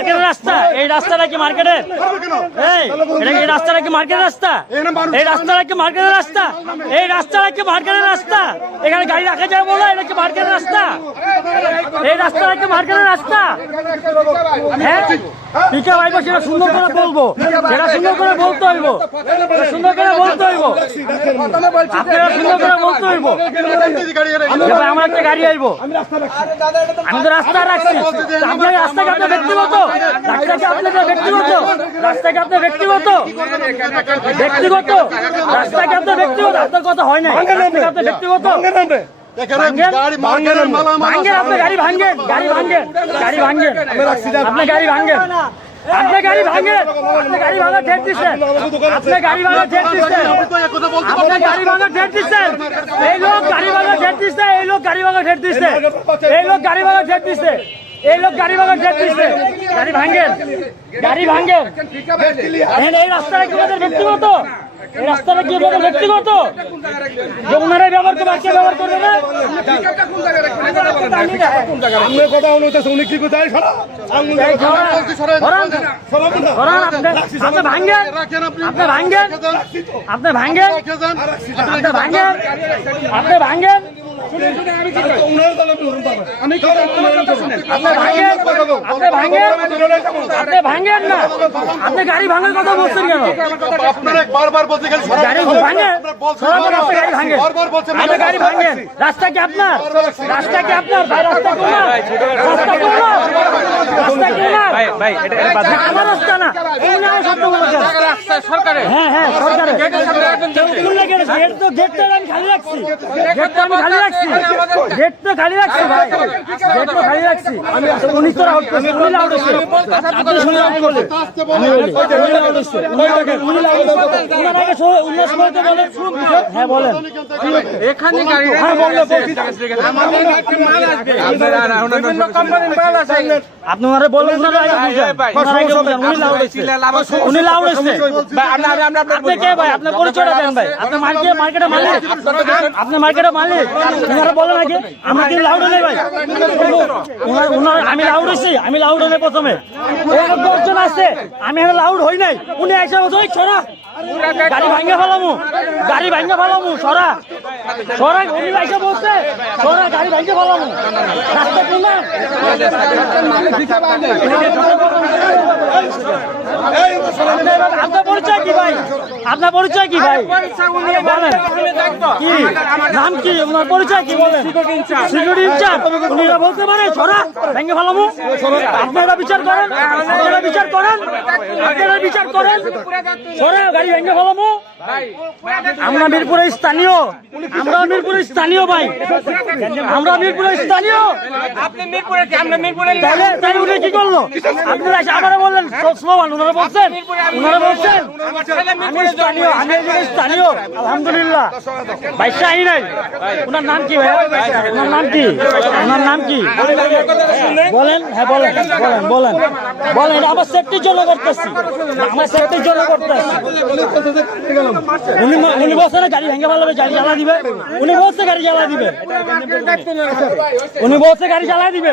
মার্কেটের রাস্তা? এই রাস্তাটা কি মার্কেটের? এই রাস্তাটা কি মার্কেটের রাস্তা? এই রাস্তাটা কি মার্কেটের রাস্তা? এই রাস্তাটা কি মার্কেটের রাস্তা? এখানে গাড়ি রাখা যায় বলো? এটা কি মার্কেটের রাস্তা? এই রাস্তাটা কি মার্কেটের রাস্তা? হ্যাঁ, পিকে ভাইবো, সেটা সুন্দর করে বলবো, সেটা সুন্দর করে বলতে হইব, সুন্দর করে বলতে হইব, আপনারা সুন্দর করে বলতে হইব। আমার একটা গাড়ি আইব, আমি তো রাস্তা রাখছি। আপনার রাস্তাকে আপনার ব্যক্তিগত, রাস্তাকে আপনাদের ব্যক্তিগত, রাস্তাকে আপনার ব্যক্তিগত, ব্যক্তিগত রাস্তাকে আপনার ব্যক্তিগত, আপনার কথা হয় না, রাস্তাকে আপনার ব্যক্তিগত। আপনার গাড়ি ভাঙ্গেন, গাড়ি ভাঙ্গেন, গাড়ি ভাঙ্গেন, আপনার গাড়ি ভাঙ্গেন, আপনার গাড়ি ভাঙেন, আপনার গাড়ি ভাঙার ডেট দিচ্ছেন, আপনার গাড়ি ভাঙার ডেট দিচ্ছেন, আপনার গাড়ি ভাঙার ডেট দিচ্ছেন, এই লোক গাড়ি ভাঙার ডেট দিচ্ছে, এই লোক গাড়ি ভাঙার ডেট দিচ্ছে, এই লোক গাড়ি ভাঙার ডেট দিচ্ছে, এই লোক গাড়ি ভাঙার ডেট দিচ্ছে। গাড়ি ভাঙেন, গাড়ি ভাঙেন। এই রাস্তাটা কি আমাদের ব্যক্তিগত? এই রাস্তাটা কি আমাদের ব্যক্তিগত? যে ওনারাই ব্যবহার করবে, কে ব্যবহার করবে না? কথা অনুযায়ী উনি কি কোথায় আপনি ভাঙ্গেন, আপনি ভাঙ্গেন, আপনি ভাঙ্গেন, আপনি ভাঙ্গেন, আপনি ভাঙ্গেন, আপনি ভাঙ্গেন না, আপনি গাড়ি ভাঙার কথা বলছেন কেন? গাড়ি ভাঙেন, আপনি গাড়ি ভাঙেন। রাস্তা কি আপনার? রাস্তা কি আপনার? ভাই রাস্তা কি ওনার? রাস্তা কি ওনার? রাস্তা কি ওনার? আমার রাস্তা না, সরকারের। হ্যাঁ হ্যাঁ, সরকারের। গেট তো, গেটটা আমি খালি রাখছি, গেটটা আমি খালি রাখছি, গেট তো খালি রাখছি ভাই, গেট তো খালি রাখছি। উনি তো আউট করছে, উনি আউট হচ্ছে, আপনি শুনে আউট করলে আমি বলি উনি আউট হচ্ছে, উনি আউট হচ্ছে, উনার আগে উল্লাস করতে বলেন। হ্যাঁ বলেন, এখানে গাড়ি হ্যাঁ বললে আমাদের মাল আসবে, বিভিন্ন কোম্পানির মাল আছে। আপনি ওনারে বলেন, উনি লাউড হচ্ছে, উনি লাউড হচ্ছে। আপনি কে ভাই? আপনার পরিচয়টা দেন ভাই, আপনার মার্কেটের মালিক, আপনি মার্কেটের মালিক। উনারা বলেন আগে, আমরা কি লাউড হলে ভাই? আমি লাউড হয়েছি, আমি লাউড হলে প্রথমে 10 জন আছে, আমি এখন লাউড হই নাই। উনি এসে ওই ছড়া গাড়ি ভাঙ্গে ফেলামু, গাড়ি ভাঙ্গে ফেলামু, সরা সরা, উনি এসে বলছে সরা গাড়ি ভাঙ্গে ফেলামু। রাস্তা কোনা আপনার পরিচয় কি ভাই? আপনার পরিচয় কি ভাই? বলেন কি নাম কি? ওনার পরিচয় কি বলেন? Security in charge. উনি বলতে পারে ছড়া ভেঙে ফেলামু। আপনারা বিচার করেন, আপনারা বিচার করেন, আপনারা বিচার করেন, ছড়া গাড়ি ভেঙে ফেলামু। আমরা মিরপুরের স্থানীয়, আমরা মিরপুরের স্থানীয় ভাই, আমরা মিরপুরের স্থানীয়। আপনি মিরপুরে কি? আমরা মিরপুরে তাই উনি কি করলো? আপনারা আবার বললেন স্লোগান, ওনারা বলছেন, ওনারা বলছেন আমি স্থানীয়, আমি স্থানীয়। আলহামদুলিল্লাহ ভাই শাহী নাই। ওনার নাম কি ভাই? ওনার নাম কি? ওনার নাম কি বলেন? হ্যাঁ বলেন, বলেন, বলেন, বলেন। এটা আমার সেফটির জন্য করতেছি, আমার সেফটির জন্য করতেছি। উনি বলছে না গাড়ি ভেঙে ফেলাবে, গাড়ি জ্বালা দিবে। উনি বলছে গাড়ি জ্বালা দিবে, উনি বলছে গাড়ি জ্বালা দিবে।